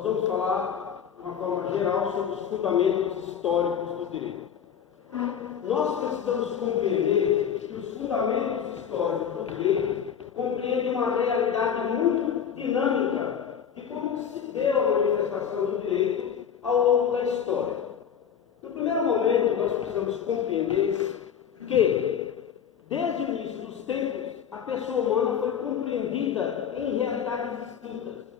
nós vamos falar, de uma forma geral, sobre os fundamentos históricos do direito. Nós precisamos compreender que os fundamentos históricos do direito compreendem uma realidade muito dinâmica de como se deu a manifestação do direito ao longo da história. No primeiro momento, nós precisamos compreender que, desde o início dos tempos, a pessoa humana foi compreendida em realidades distintas.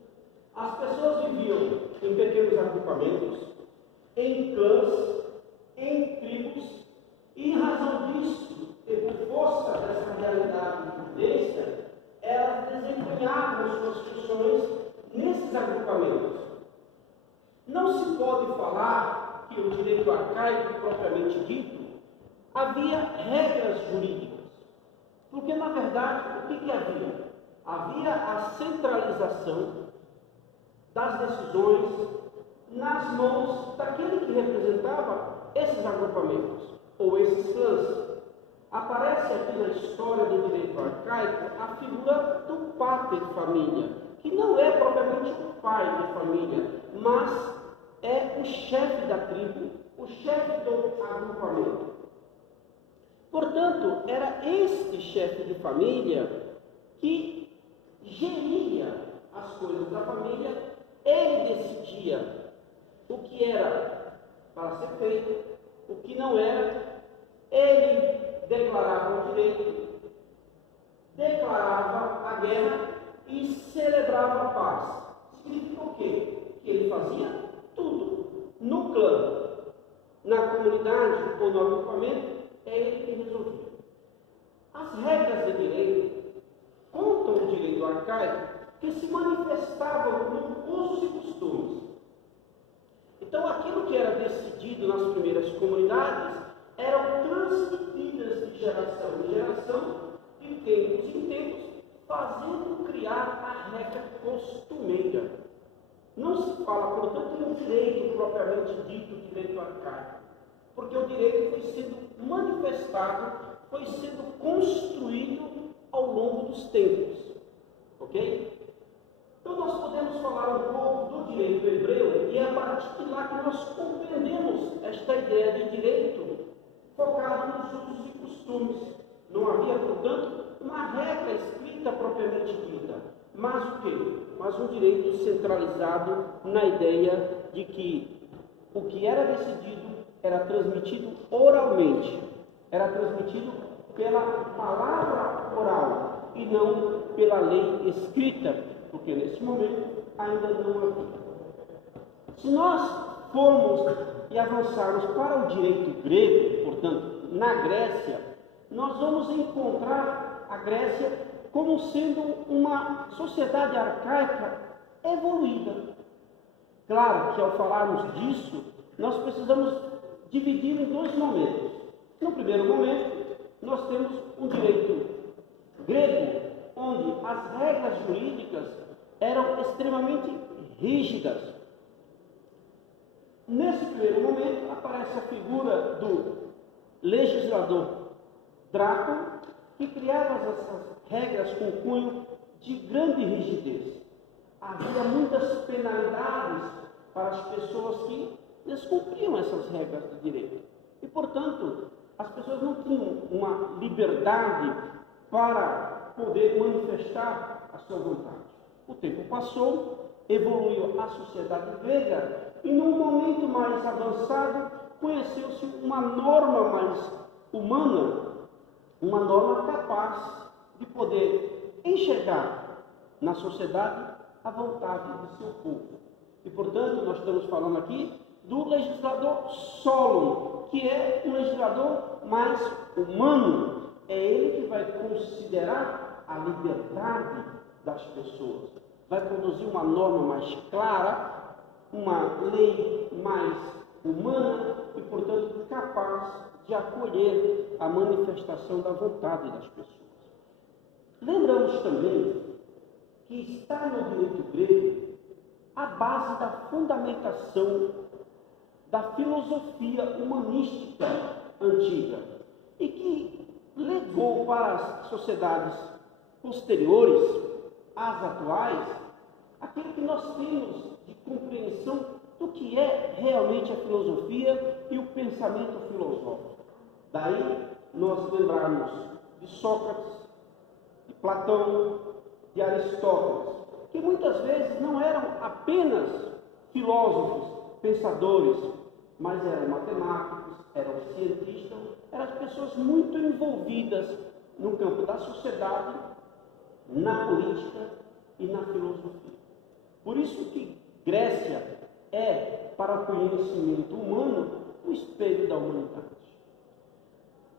As pessoas viviam em pequenos agrupamentos, em clãs, em tribos, e em razão disso, e por força dessa realidade de vivência, elas desempenhavam suas funções nesses agrupamentos. Não se pode falar que o direito arcaico, propriamente dito, havia regras jurídicas. Porque, na verdade, o que havia? Havia a centralização das decisões nas mãos daquele que representava esses agrupamentos, ou esses clãs. Aparece aqui na história do direito arcaico a figura do pater família, que não é propriamente o pai de família, mas é o chefe da tribo, o chefe do agrupamento. Portanto, era este chefe de família que geria as coisas da família, ele decidia o que era para ser feito, o que não era, ele declarava o direito, declarava a guerra e celebrava a paz. Significa o quê? Que ele fazia tudo. No clã, na comunidade ou no agrupamento, é ele que resolvia. As regras de direito contam o direito arcaico que se manifestavam no usos e costumes. Então, aquilo que era decidido nas primeiras comunidades eram transmitidas de geração em geração, de tempos em tempos, fazendo criar a regra costumeira. Não se fala, portanto, em direito propriamente dito, direito arcaico, porque o direito foi sendo manifestado, foi sendo construído ao longo dos tempos. Ok? Então nós podemos falar um pouco do direito hebreu, e é a partir de lá que nós compreendemos esta ideia de direito focado nos usos e costumes. Não havia, portanto, uma regra escrita propriamente dita, mas o quê? Mas um direito centralizado na ideia de que o que era decidido era transmitido oralmente, era transmitido pela palavra oral e não pela lei escrita, porque nesse momento ainda não havia. Se nós formos e avançarmos para o direito grego, portanto, na Grécia, nós vamos encontrar a Grécia como sendo uma sociedade arcaica evoluída. Claro que ao falarmos disso, nós precisamos dividir em dois momentos. No primeiro momento, nós temos um direito grego, onde as regras jurídicas eram extremamente rígidas. Nesse primeiro momento, aparece a figura do legislador Drácula, que criava essas regras com cunho de grande rigidez. Havia muitas penalidades para as pessoas que descumpriam essas regras de direito. E, portanto, as pessoas não tinham uma liberdade para poder manifestar a sua vontade. O tempo passou, evoluiu a sociedade grega, e num momento mais avançado, conheceu-se uma norma mais humana, uma norma capaz de poder enxergar na sociedade a vontade de seu povo. E, portanto, nós estamos falando aqui do legislador Solon, que é um legislador mais humano. É ele que vai considerar a liberdade das pessoas, vai produzir uma norma mais clara, uma lei mais humana e, portanto, capaz de acolher a manifestação da vontade das pessoas. Lembramos também que está no direito grego a base da fundamentação da filosofia humanística antiga e que legou para as sociedades posteriores às atuais aquilo que nós temos de compreensão do que é realmente a filosofia e o pensamento filosófico. Daí nós lembrarmos de Sócrates, de Platão, de Aristóteles, que muitas vezes não eram apenas filósofos, pensadores, mas eram matemáticos, eram cientistas, eram pessoas muito envolvidas no campo da sociedade, na política e na filosofia. Por isso que Grécia é, para o conhecimento humano, o espelho da humanidade.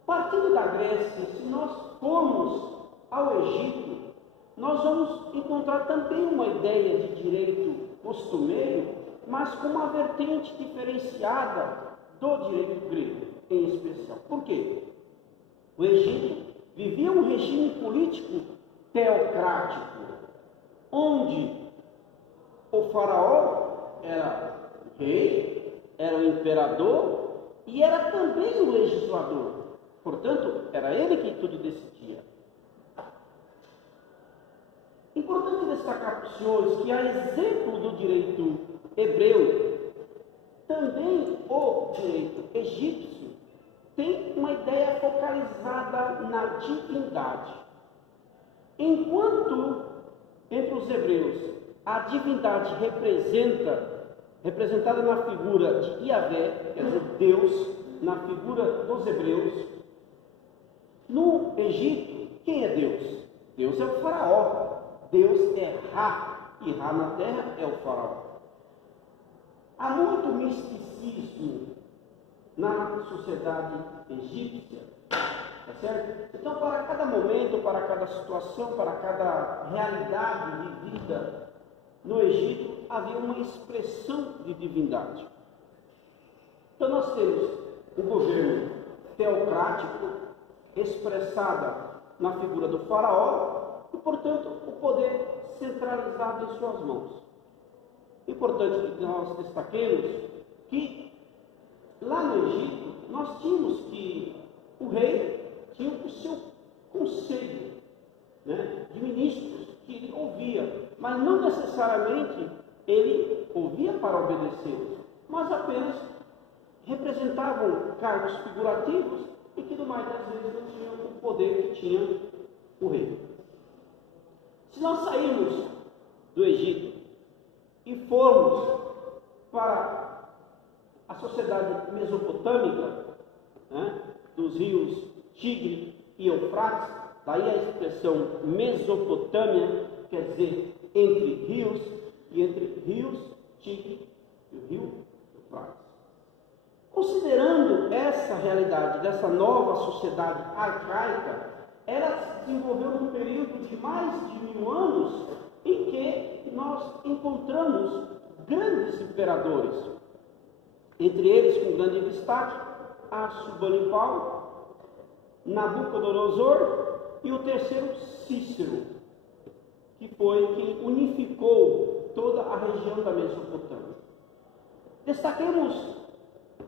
Partindo da Grécia, se nós formos ao Egito, nós vamos encontrar também uma ideia de direito costumeiro, mas com uma vertente diferenciada do direito grego, em especial. Por quê? O Egito vivia um regime político teocrático, onde o faraó era o rei, era o imperador e era também o legislador. Portanto, era ele quem tudo decidia. Importante destacar para os senhores que, a exemplo do direito hebreu, também o direito egípcio tem uma ideia focalizada na divindade. Enquanto entre os hebreus a divindade representada na figura de Yahvé, quer dizer, Deus, na figura dos hebreus, no Egito, quem é Deus? Deus é o faraó. Deus é Ra, e Ra na terra é o faraó. Há muito misticismo na sociedade egípcia, tá certo? Então, para cada momento, para cada situação, para cada realidade vivida no Egito, havia uma expressão de divindade. Então, nós temos o governo teocrático, expressada na figura do faraó, e, portanto, o poder centralizado em suas mãos. Importante que nós destaquemos que lá no Egito nós tínhamos que o rei tinha o seu conselho, né, de ministros que ele ouvia, mas não necessariamente ele ouvia para obedecê-los, mas apenas representavam cargos figurativos e que, no mais das vezes, não tinham o poder que tinha o rei. Se nós sairmos do Egito e formos para a sociedade mesopotâmica, né, dos rios Tigre e Eufrates, daí a expressão Mesopotâmia, quer dizer, entre rios, e entre rios Tigre e o rio Eufrates. Considerando essa realidade dessa nova sociedade arcaica, ela se desenvolveu num período de mais de 1000 anos, em que nós encontramos grandes imperadores, entre eles, com grande destaque, Assurbanipal, Nabucodonosor e o terceiro, Cícero, que foi quem unificou toda a região da Mesopotâmia. Destaquemos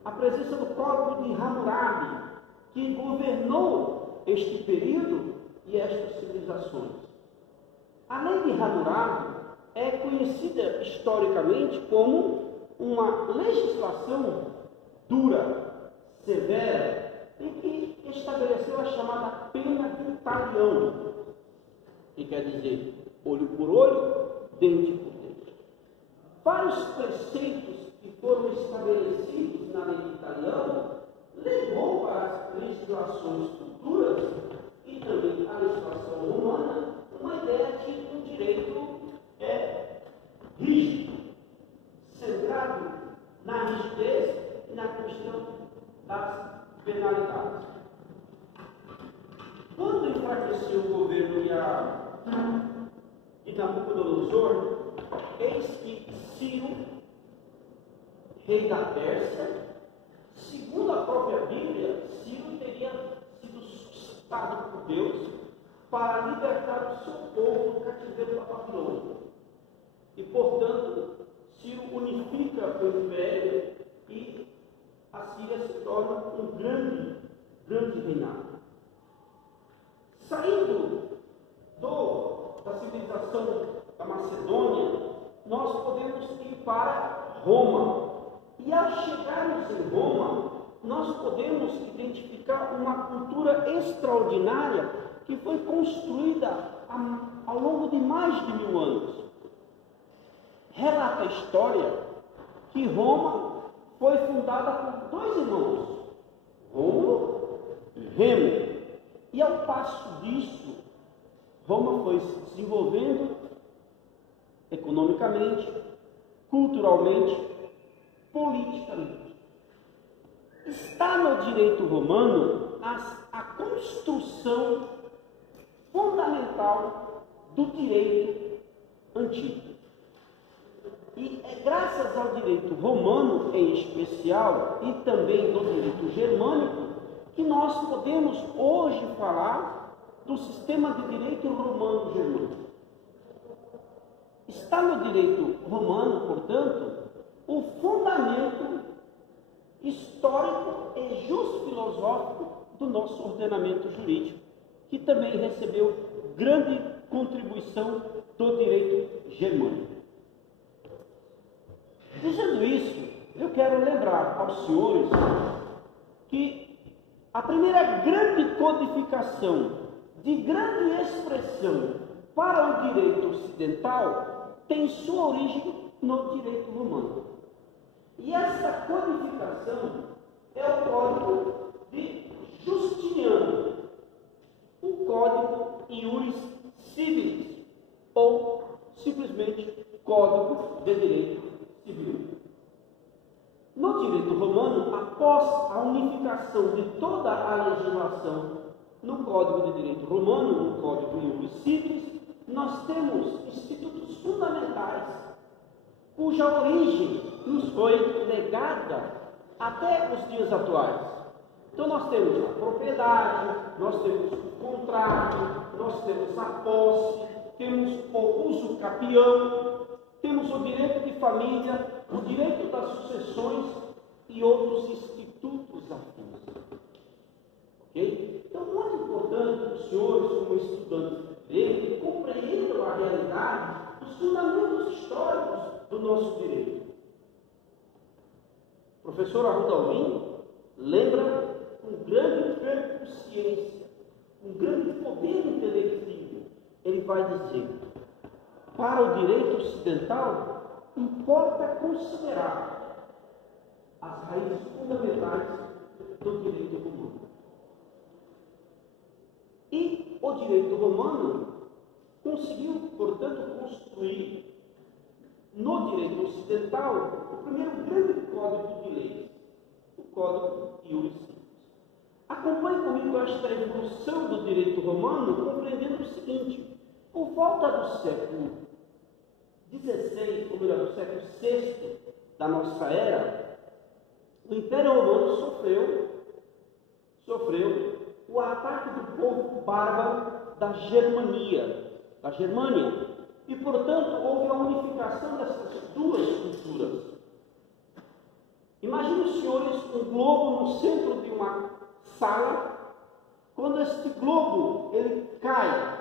a presença do Código de Hammurabi, que governou este período e estas civilizações. A lei de Hammurabi é conhecida historicamente como uma legislação dura, severa, e que estabeleceu a chamada pena de talião, que quer dizer olho por olho, dente por dente. Vários preceitos que foram estabelecidos na lei de talião levou para as legislações futuras e também a legislação romana uma ideia de um direito rígido, centrado na rigidez e na questão das penalidades. Quando enfraqueceu o governo de Nabucodonosor, eis que Ciro, rei da Pérsia, segundo a própria Bíblia, Ciro teria sido suscitado por Deus para libertar o seu povo do cativeiro da Babilônia. E, portanto, Ciro unifica o império e a Síria se torna um grande reinado. Saindo da civilização da Macedônia nós podemos ir para Roma. E ao chegarmos em Roma, nós podemos identificar uma cultura extraordinária que foi construída ao longo de mais de 1000 anos. Relata a história que Roma foi fundada por 2 irmãos, Rômulo e Remo. E ao passo disso, Roma foi se desenvolvendo economicamente, culturalmente, politicamente. Está no direito romano a construção fundamental do direito antigo. E é graças ao direito romano, em especial, e também do direito germânico, que nós podemos hoje falar do sistema de direito romano-germânico. Está no direito romano, portanto, o fundamento histórico e justo-filosófico do nosso ordenamento jurídico, que também recebeu grande contribuição do direito germânico. Dizendo isso, eu quero lembrar aos senhores que a primeira grande codificação de grande expressão para o direito ocidental tem sua origem no direito romano. E essa codificação é o Código de Justiniano, o Código Iuris Civilis, ou simplesmente Código de Direito Civil. No direito romano, após a unificação de toda a legislação no Código de Direito Romano, no Código Iuris Civilis, nós temos institutos fundamentais, cuja origem nos foi legada até os dias atuais. Então nós temos a propriedade, nós temos o contrato, nós temos a posse, temos o uso capião, temos o direito de família, o direito das sucessões e outros institutos afins. Ok? Então, muito importante que os senhores, como estudantes de direito, compreendam a realidade, os fundamentos históricos do nosso direito. O professor Arruda Alvim lembra com grande percussiência, um grande poder intelectivo. Ele vai dizer: para o direito ocidental, importa considerar as raízes fundamentais do direito romano. E o direito romano conseguiu, portanto, construir no direito ocidental o primeiro grande código de leis, o Código Iuris Civilis. Acompanhe comigo esta evolução do direito romano, compreendendo o seguinte: por volta do século XVI, ou melhor, do século VI da nossa era, o Império Romano sofreu o ataque do povo bárbaro da Germânia, e, portanto, houve a unificação dessas duas culturas. Imagine os senhores um globo no centro de uma sala. Quando este globo ele cai,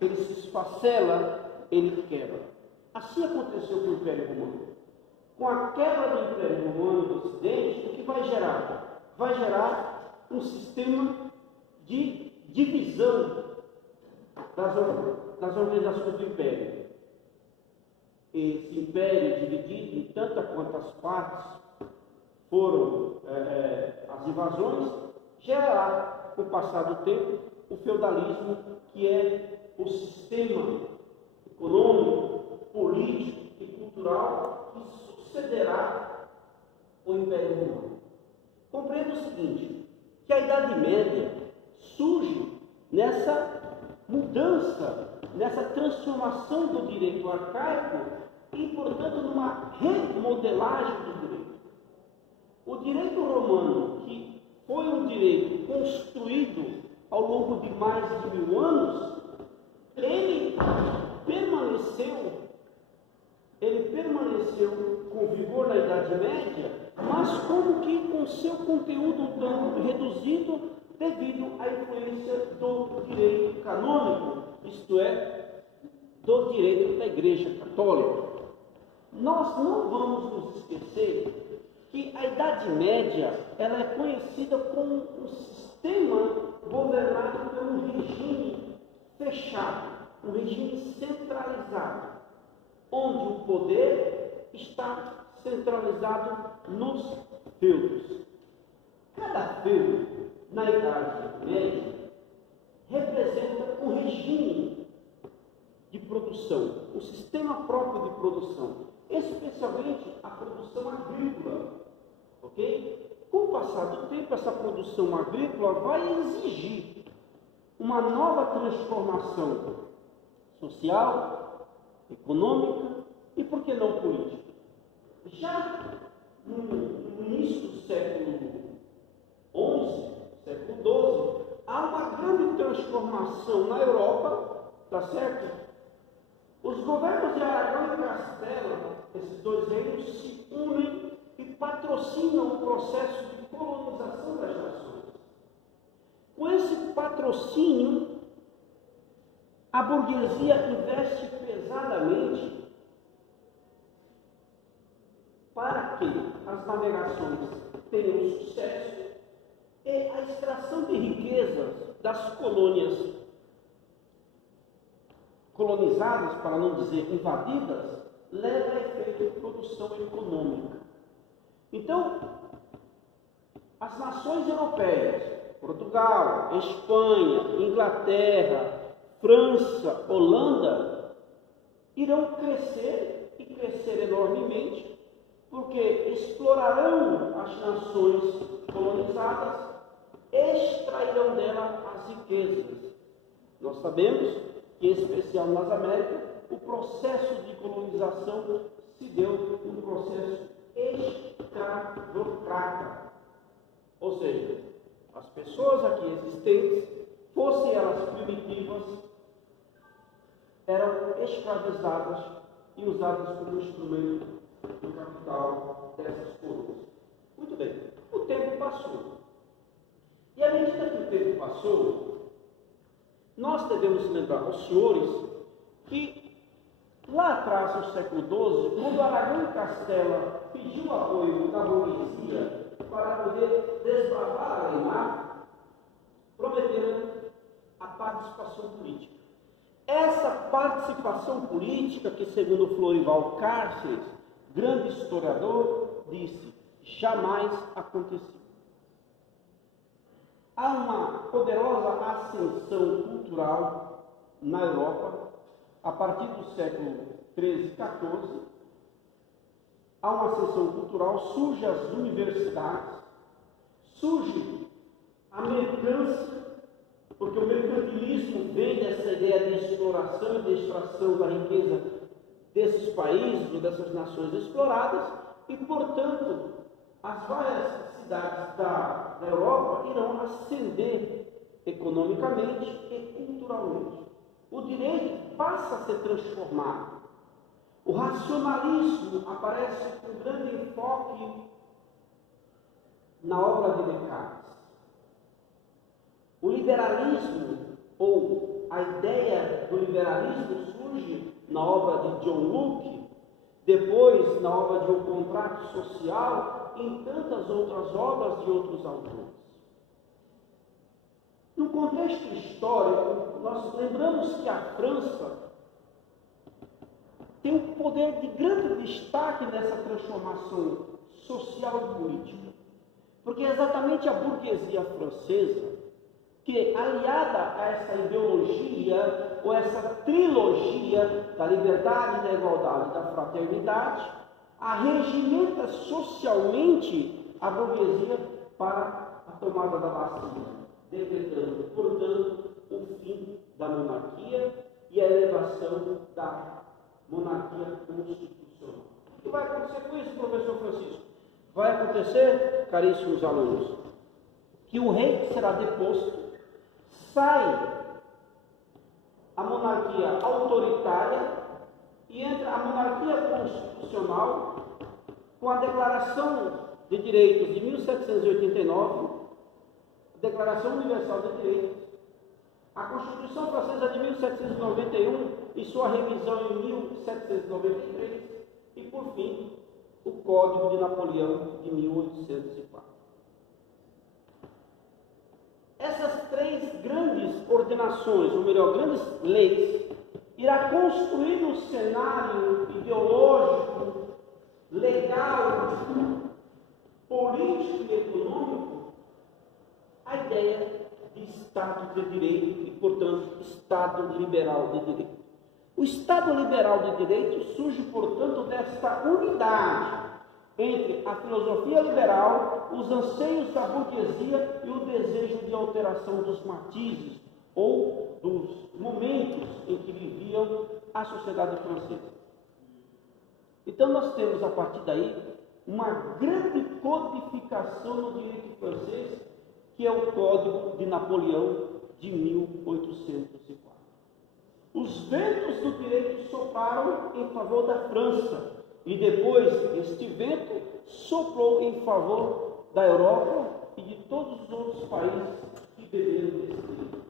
ele se esfacela, ele quebra. Assim aconteceu com o Império Romano. Com a quebra do Império Romano do Ocidente, o que vai gerar? Vai gerar um sistema de divisão das organizações do Império. Esse Império dividido em tantas quantas partes foram as invasões, gerará, com o passar do tempo, o feudalismo, que é o sistema econômico, político e cultural que sucederá o Império Romano. Compreenda o seguinte, que a Idade Média surge nessa mudança, nessa transformação do direito arcaico e, portanto, numa remodelagem do direito. O direito romano, que foi um direito construído ao longo de mais de 1000 anos, ele permaneceu com vigor na Idade Média, mas como que com seu conteúdo um tanto reduzido devido à influência do direito canônico, isto é, do direito da Igreja Católica. Nós não vamos nos esquecer que a Idade Média ela é conhecida como um sistema governado por um regime fechado, um regime centralizado, onde o poder está centralizado nos feudos. Cada feudo, na Idade Média, representa um regime de produção, um sistema próprio de produção, especialmente a produção agrícola, ok? Com o passar do tempo, essa produção agrícola vai exigir uma nova transformação social, econômica e, por que não, política. Já no início do século XI, século XII, há uma grande transformação na Europa, tá certo? Os governos de Aragão e Castela, esses dois reinos, se unem e patrocinam o processo de colonização das nações. Com esse patrocínio, a burguesia investe pesadamente para que as navegações tenham sucesso e a extração de riquezas das colônias colonizadas, para não dizer invadidas, leva a efeito de produção econômica. Então, as nações europeias, Portugal, Espanha, Inglaterra, França, Holanda, irão crescer e crescer enormemente, porque explorarão as nações colonizadas, extrairão dela as riquezas. Nós sabemos que, em especial nas Américas, o processo de colonização se deu um processo escravocrata. Ou seja, as pessoas aqui existentes, fossem elas primitivas, eram escravizadas e usadas como instrumento do capital dessas colônias. Muito bem, o tempo passou. E à medida que o tempo passou, nós devemos lembrar aos senhores que lá atrás, no século XII, quando Aragão e Castela pediu o apoio da burguesia para poder desbravar a Lei-Mar, prometeram a participação política. Essa participação política, que segundo Florival Cárceres, grande historiador, disse, jamais aconteceu. Há uma poderosa ascensão cultural na Europa, a partir do século XIII e XIV. Há uma ascensão cultural, surgem as universidades, surge a mercância, porque o mercantilismo vem dessa ideia de exploração e de extração da riqueza desses países ou dessas nações exploradas, e, portanto, as várias cidades da Europa irão ascender economicamente e culturalmente. O direito passa a ser transformado. O racionalismo aparece com grande enfoque na obra de Descartes. O liberalismo, ou a ideia do liberalismo, surge na obra de John Locke, depois na obra de O Contrato Social, e em tantas outras obras de outros autores. No contexto histórico, nós lembramos que a França tem um poder de grande destaque nessa transformação social e política, porque é exatamente a burguesia francesa que, aliada a essa ideologia, ou essa trilogia da liberdade, da igualdade e da fraternidade, arregimenta socialmente a burguesia para a tomada da Bastila, decretando, portanto, o fim da monarquia e a elevação da monarquia constitucional. O que vai acontecer com isso, professor Francisco? Vai acontecer, caríssimos alunos, que o rei será deposto, sai a monarquia autoritária e entra a monarquia constitucional com a Declaração de Direitos de 1789, a Declaração Universal de Direitos, a Constituição Francesa de 1791 e sua revisão em 1793, e, por fim, o Código de Napoleão de 1804. Essas três grandes ordenações, ou melhor, grandes leis, irá construir no cenário ideológico, legal, político e econômico a ideia de Estado de Direito e, portanto, Estado liberal de direito. O Estado liberal de direito surge, portanto, desta unidade entre a filosofia liberal, os anseios da burguesia e o desejo de alteração dos matizes ou dos momentos em que viviam a sociedade francesa. Então nós temos a partir daí uma grande codificação no direito francês, que é o Código de Napoleão de 1804. Os ventos do direito sopraram em favor da França, e depois este vento soprou em favor da Europa e de todos os outros países que beberam desse direito.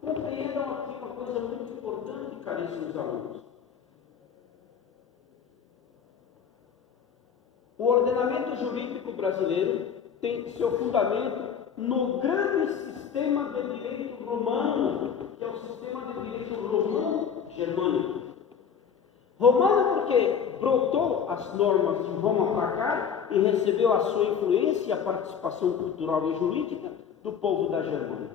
Compreendam aqui uma coisa muito importante, caríssimos alunos. O ordenamento jurídico brasileiro tem seu fundamento no grande sistema de direito romano, que é o sistema de direito romano-germânico. Romano porque brotou as normas de Roma para cá e recebeu a sua influência e a participação cultural e jurídica do povo da Germânia.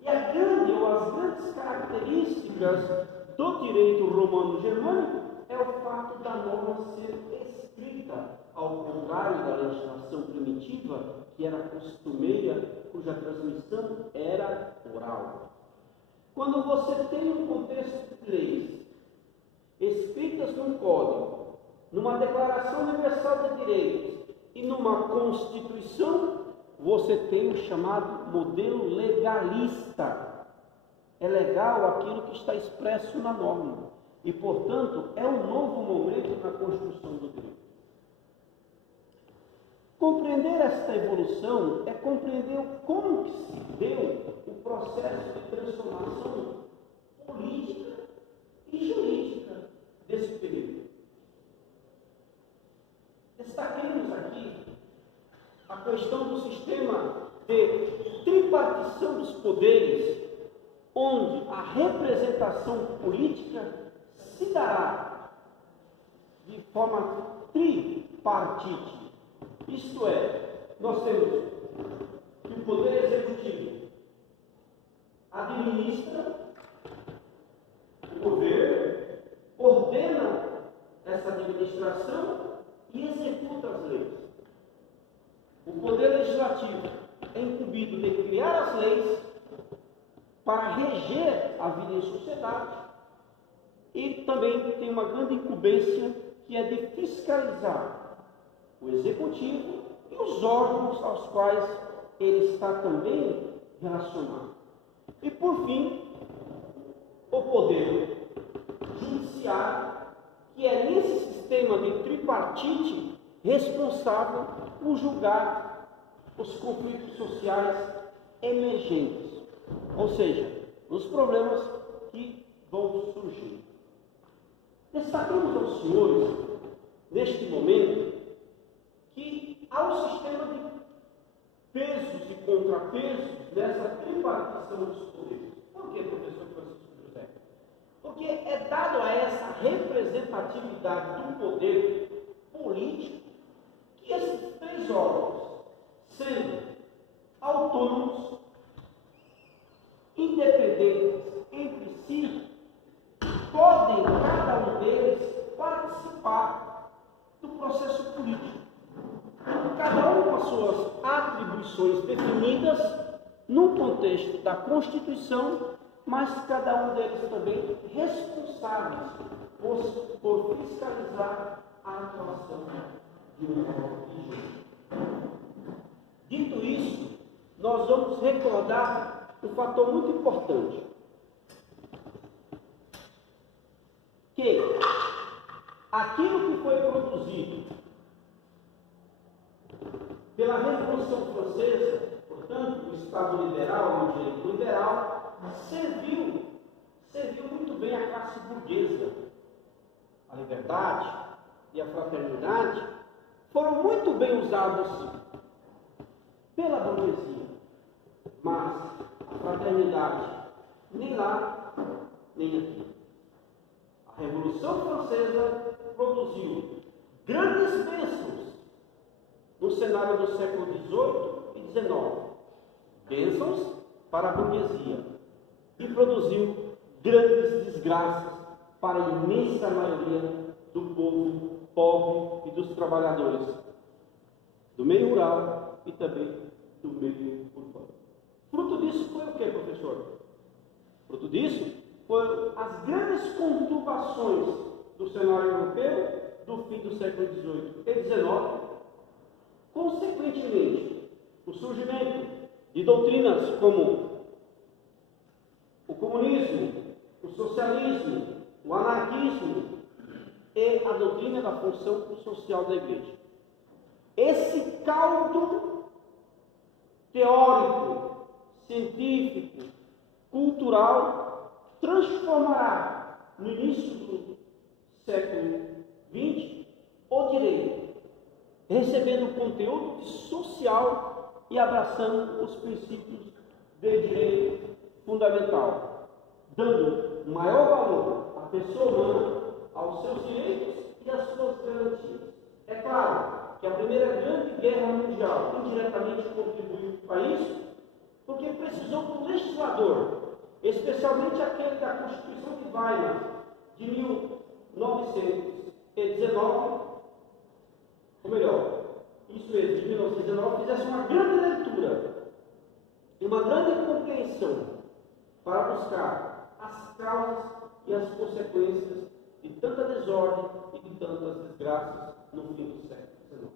E as grandes características do direito romano-germânico é o fato da norma ser escrita, ao contrário da legislação primitiva, que era costumeira, cuja transmissão era oral. Quando você tem um contexto de leis escritas num código, numa declaração universal de direitos e numa constituição, você tem o chamado modelo legalista. É legal aquilo que está expresso na norma e, portanto, é um novo momento na construção do direito. Compreender esta evolução é compreender como que se deu o processo de transformação política e jurídica desse período. Destaquemos aqui a questão do sistema de tripartição dos poderes, onde a representação política se dará de forma tripartite. Isto é, nós temos que o Poder Executivo administra o governo, ordena essa administração e executa as leis. O Poder Legislativo é incumbido de criar as leis para reger a vida em sociedade e também tem uma grande incumbência que é de fiscalizar o Executivo e os órgãos aos quais ele está também relacionado. E, por fim, o Poder Judiciário, que é nesse sistema de tripartite responsável por julgar os conflitos sociais emergentes, ou seja, os problemas que vão surgir. Destacamos aos senhores, neste momento, que há um sistema de pesos e contrapesos nessa tripartição dos poderes. Por que, professor Francisco José? Porque é dado a essa representatividade do poder político que esses três órgãos, sendo autônomos, independentes entre si, podem, cada um deles, participar do processo político. Cada um com as suas atribuições definidas num contexto da Constituição, mas cada um deles também responsáveis por fiscalizar a atuação de um órgão de justiça. Dito isso, nós vamos recordar um fator muito importante, que aquilo que foi produzido pela Revolução Francesa, portanto, o Estado liberal e o direito liberal, serviu muito bem à classe burguesa. a liberdade e a fraternidade foram muito bem usados pela burguesia, mas a fraternidade nem lá, nem aqui. A Revolução Francesa produziu grandes bênçãos no cenário do século XVIII e XIX, bênçãos para a burguesia, e produziu grandes desgraças para a imensa maioria do povo pobre e dos trabalhadores do meio rural e também do meio urbano. Fruto disso foi o que, professor? Fruto disso foram as grandes conturbações do cenário europeu do fim do século XVIII e XIX, consequentemente, o surgimento de doutrinas como o comunismo, o socialismo, o anarquismo e a doutrina da função social da Igreja. Esse caldo teórico, científico, cultural transformará no início do século XX o direito, recebendo o conteúdo social e abraçando os princípios de direito fundamental, dando maior valor à pessoa humana, aos seus direitos e às suas garantias. É claro que a Primeira Grande Guerra Mundial indiretamente contribuiu para isso, porque precisou do legislador, especialmente aquele da Constituição de Weimar, de 1919, ou melhor, isso mesmo, de 1919, fizesse uma grande leitura e uma grande compreensão para buscar as causas e as consequências de tanta desordem e de tantas desgraças no fim do século XIX.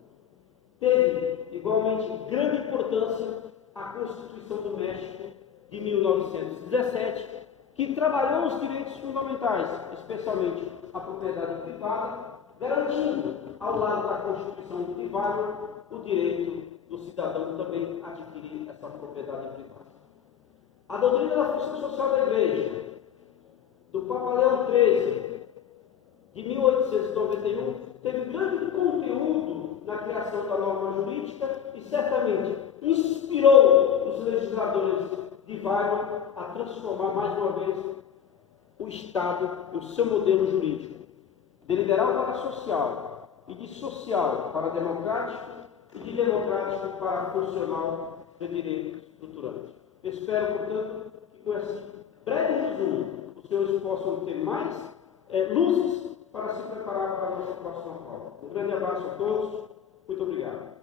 Teve, igualmente, grande importância a Constituição do México de 1917, que trabalhou os direitos fundamentais, especialmente a propriedade privada, garantindo, ao lado da Constituição de Weimar, o direito do cidadão também adquirir essa propriedade privada. A doutrina da função social da Igreja, do Papa Leão XIII, de 1891, teve grande conteúdo na criação da norma jurídica e certamente inspirou os legisladores de Weimar a transformar mais uma vez o Estado e o seu modelo jurídico, de liberal para social e de social para democrático e de democrático para funcional de direito estruturante. Espero, portanto, que com esse breve resumo os senhores possam ter mais luzes para se preparar para a nossa próxima prova. Um grande abraço a todos, muito obrigado.